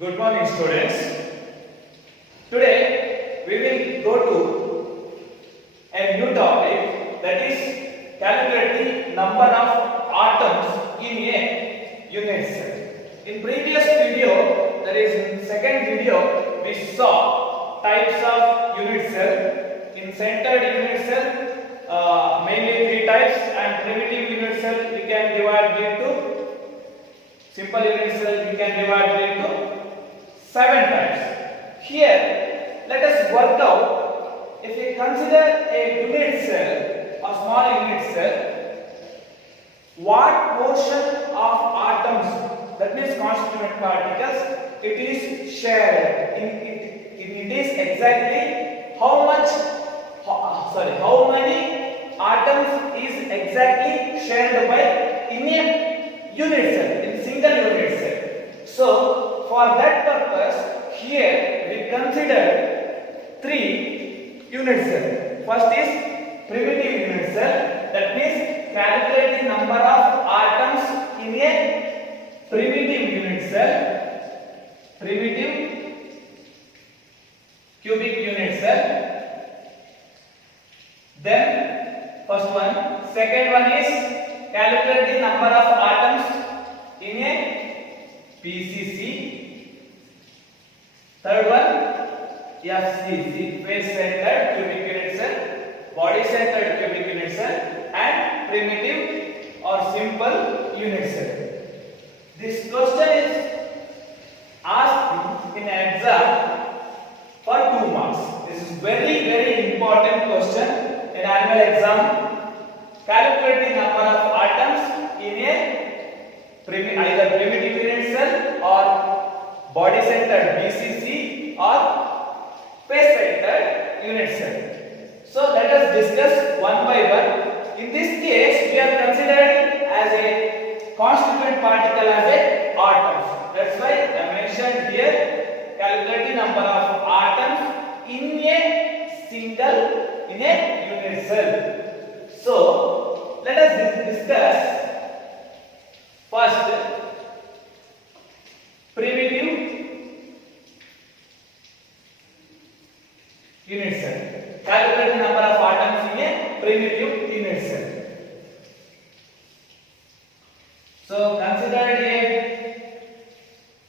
Good morning, students. Today we will go to a new topic, that is calculating number of atoms in a unit cell. In previous video, that is in second video, we saw types of unit cell. In centered unit cell, mainly three types, and primitive unit cell we can divide into simple unit cell we can divide into 7 types. Here, let us work out, if we consider a unit cell, a small unit cell, what portion of atoms, that means constituent particles, it is shared. It is exactly how many atoms is exactly shared by in a unit cell, in single unit cell. So, for that purpose, here we consider 3 unit cells. First is primitive unit cell, that means calculate the number of atoms in a primitive unit cell, primitive cubic unit cell. Then first one. Second one is calculate the number of atoms in a PCC. Third one, FCC, face-centered cubic unit cell, body-centered cubic unit cell, and primitive or simple unit cell. This question is asked in an exam for 2 marks. This is very important question in annual exam. Calculate the number of atoms in a either primitive unit cell or body-centered BCC or face-centered unit cell. So let us discuss one by one. In this case, we are considering as a constituent particle as a atoms. That's why I mentioned here, calculate the number of atoms in a unit cell. So let us discuss first primitive unit cell. Calculate the number of atoms in a primitive unit cell. So consider a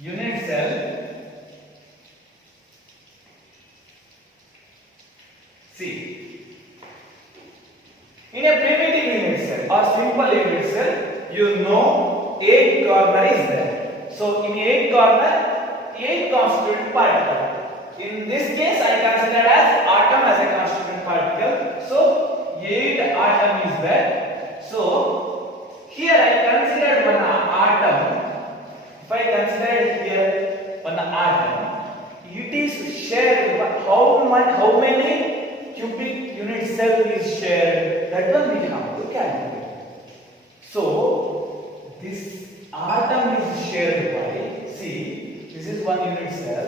unit cell. See, in a primitive unit cell or simple unit cell, you know 8 corner is there. So in 8 corner, 8 constituent particle. In this case, I consider as atom as a constituent particle. So 8 atom is there. So here I considered one atom. If I consider here one atom, it is shared. How many cubic unit cell is shared? That one we have to calculate. So this atom is shared by, see, this is one unit cell.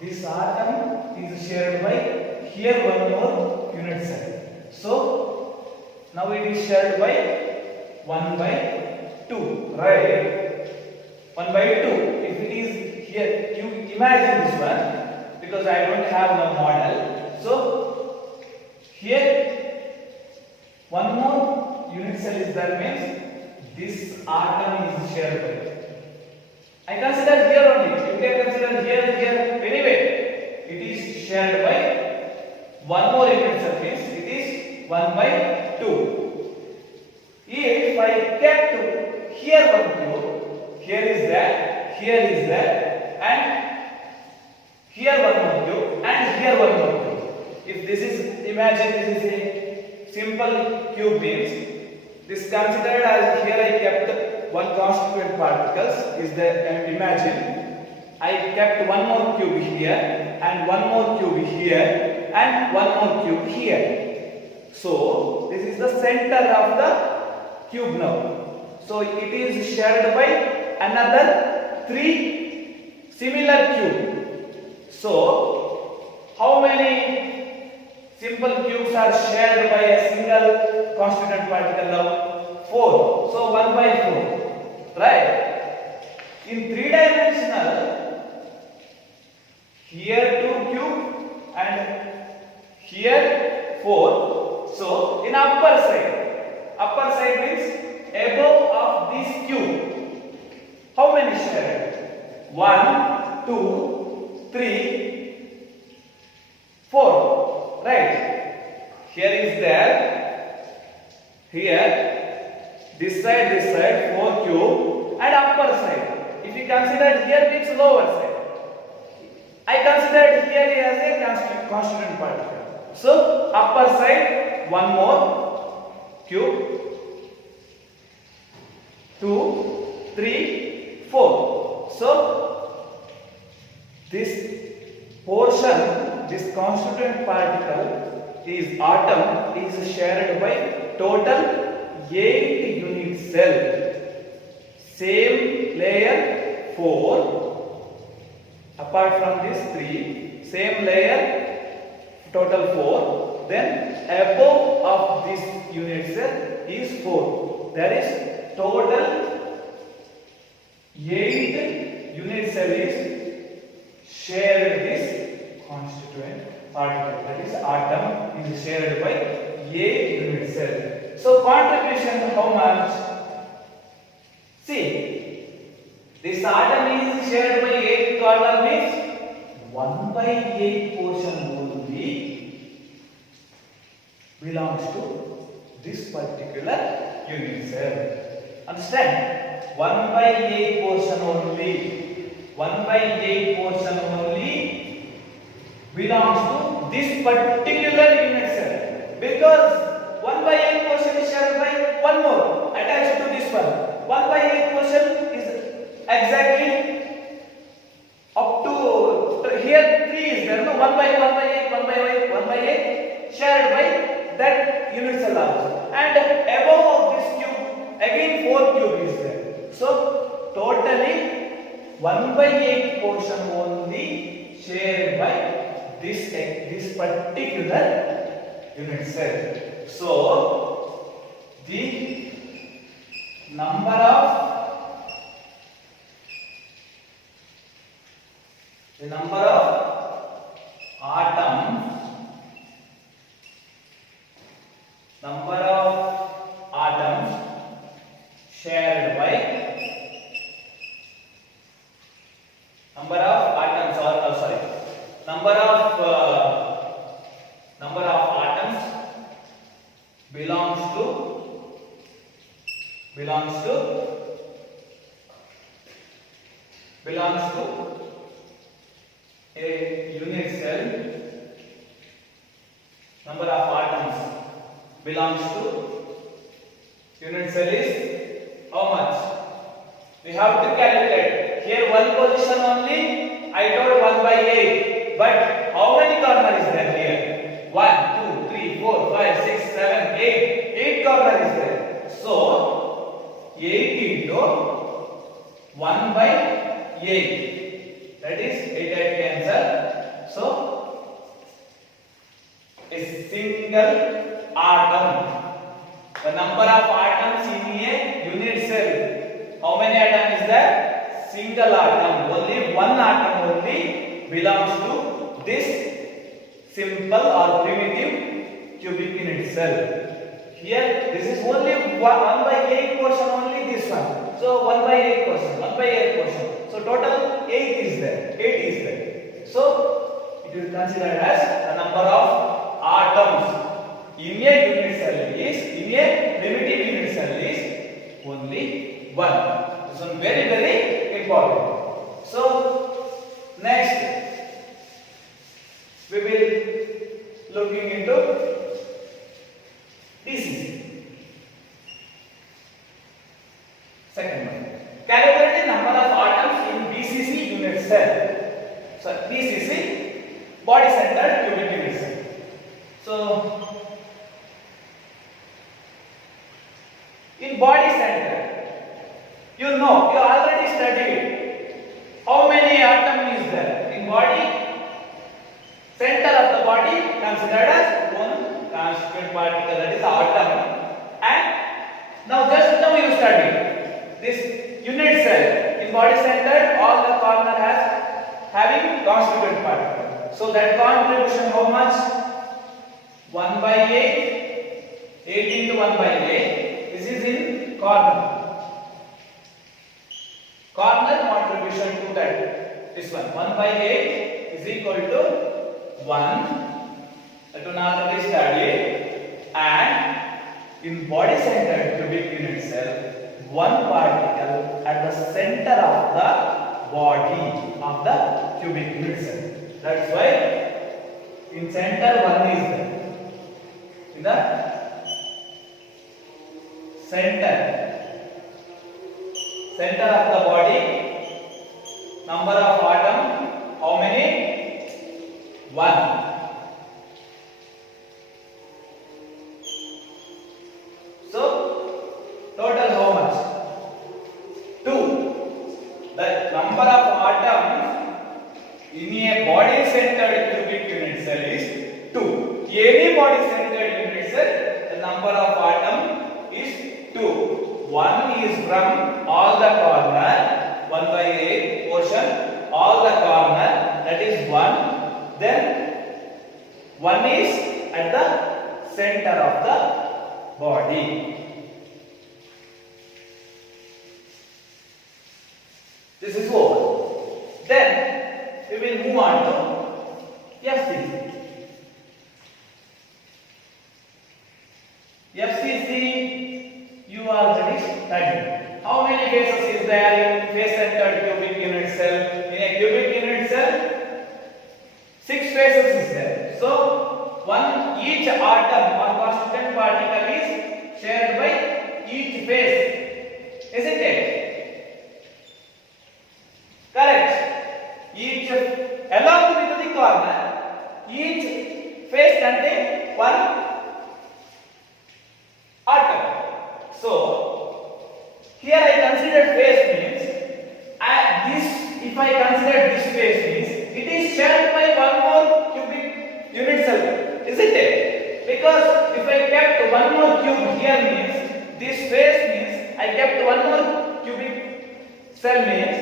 This atom is shared by here one more unit cell. So now it is shared by 1 by 2, right? 1 by 2. If it is here, you imagine this one, because I don't have no model. So here one more unit cell is there, means this atom is shared by. I consider here only. You can consider here. Anyway, it is shared by one more unit cell, means it is 1 by 2. If I kept here one cube, here is there, and here one more cube, and here one more cube. If this is, imagine this is a simple cube, means this considered as here I kept one constituent particles is there, and imagine I kept one more cube here and one more cube here and one more cube here. So this is the center of the cube now. So it is shared by another 3 similar cube. So how many simple cubes are shared by a single constituent particle now? 4. So 1 by 4. Right? In 3-dimensional, here 2 cube and here 4. So in upper side means above of this cube, how many shared? 1, 2, 3, 4, right? Here is there, here this side 4 cube and upper side. If you consider here means lower side, I considered here as a constituent particle. So upper side one more cube, 2, 3, 4. So this portion, this constituent particle is atom is shared by total 8 unit cell. Same layer 4. Apart from this 3, same layer total 4. Then above of this unit cell is 4. There is total 8 unit cell is shared this constituent particle. That is atom is shared by 8 unit cell. So contribution how much? See, this atom is shared by 8 corner means 1/8 portion only belongs to this particular unit cell. Understand? 1/8 portion only. 1/8 portion only belongs to this particular unit cell, because 1/8 portion is shared by one more attached to this one. 1/8 portion is exactly up to here 3 is there. No, 1/8 shared by that unit cell also. And above of this cube again 4 cube is there. So totally 1/8 portion only shared by this particular unit cell. So the number of atoms shared by number of atoms belongs to a unit cell. Number of atoms belongs to unit cell is how much? We have to calculate. Here one position only, I told 1/8. But how many corner is there here? 1, 2, 3, 4, 5, 6, 7, 8. 8 corner is there. So 8 into 1/8. That is 8 cancel. So a single atom. The number of atoms in a unit cell. How many atoms is there? Single atom. Only one atom only belongs to this simple or primitive cubic unit cell. Here this is only 1/8 portion only, this one. So 1/8 portion. So total 8 is there. So it is considered as the number of atoms in a unit cell is, in a primitive unit cell is only 1. This one very important. So next we will looking into BCC. Second one, calculate the number of atoms in BCC unit cell. So BCC, body centered cubic unit cell. So in body center, you already studied how many atom is there in body. Center of the body considered as one constituent particle, that is atom. And now just now you studied this unit cell in body center, all the corner having constituent particle. So that contribution how much? 1 by 8. 8 into 1 by 8. This is in corner. Corner contribution to that. This one. 1 by 8 is equal to 1. That one already studied. And in body centered cubic unit cell, one particle at the center of the body of the cubic unit cell. That's why in center one is there. In the center of the body, number of atom, how many? 1. So total how much? 2. The number of atoms in a body centered cubic unit cell is 2. Any body centered unit cell, the number of atom is 2. 1 is from all the corner, 1 by 8 portion, all the corner, that is 1. Then 1 is at the center of the body. This is over. Then we will move on to FCC. FCC you already studied. How many phases is there in phase centered cubic unit cell? In a cubic unit cell, 6 phases is there. So each atom or constituent particle is shared by each phase. Isn't it? Correct. Each along with the corner, each phase contains one atom. So here I considered phase means if I consider this phase means it is shared by one more cubic unit cell, isn't it? Because if I kept one more cube here means this phase means I kept one more cubic cell means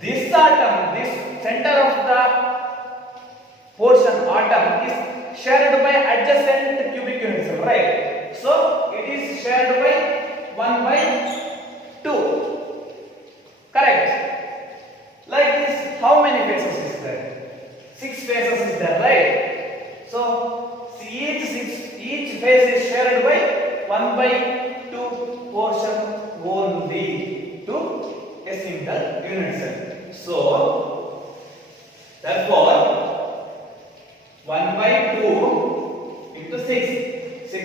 this atom, this center of the portion atom is shared by adjacent cubic unit cell, right? So it is shared by 1 by 2. Correct? Like this, how many phases is there? 6 phases is there, right? So each phase is shared by 1 by 2 portion only to a single unit cell. So therefore 1 by 2 into 6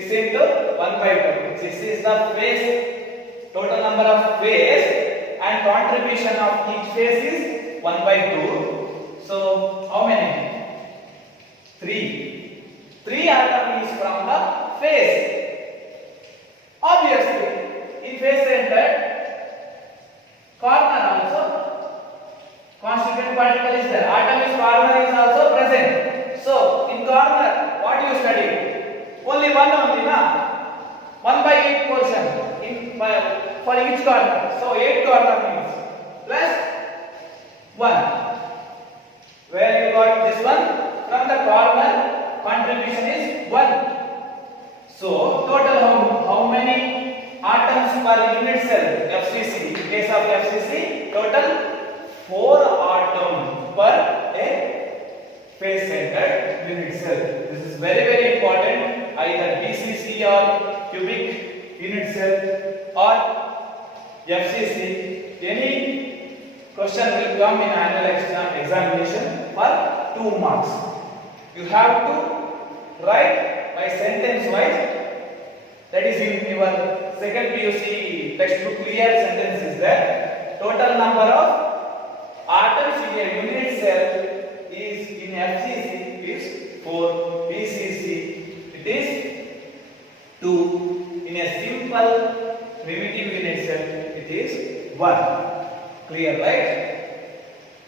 into 1 by 2. 6 is the phase, total number of phase, and contribution of each phase is 1 by 2. So how many? 3. 3 atom is from the phase. Obviously in phase centered corner also constituent particle is there. Atom is corner is also present. So in corner what you study? Only one only, na? 1 by 8 portion for each corner. So 8 corner means plus 1. Where you got this one? From the corner contribution is 1. So total how many atoms per unit cell? FCC. In case of FCC, total 4 atoms per a phase centered unit cell. This is very important. Either BCC or cubic unit cell or FCC. Any question will come in annual examination for 2 marks. You have to write by sentence wise. That is in your second PUC textbook. Clear sentence is there. Total number of atoms in a unit cell is in FCC is 4. BCC it is 2. In a simple primitive unit cell it is 1. Clear, right?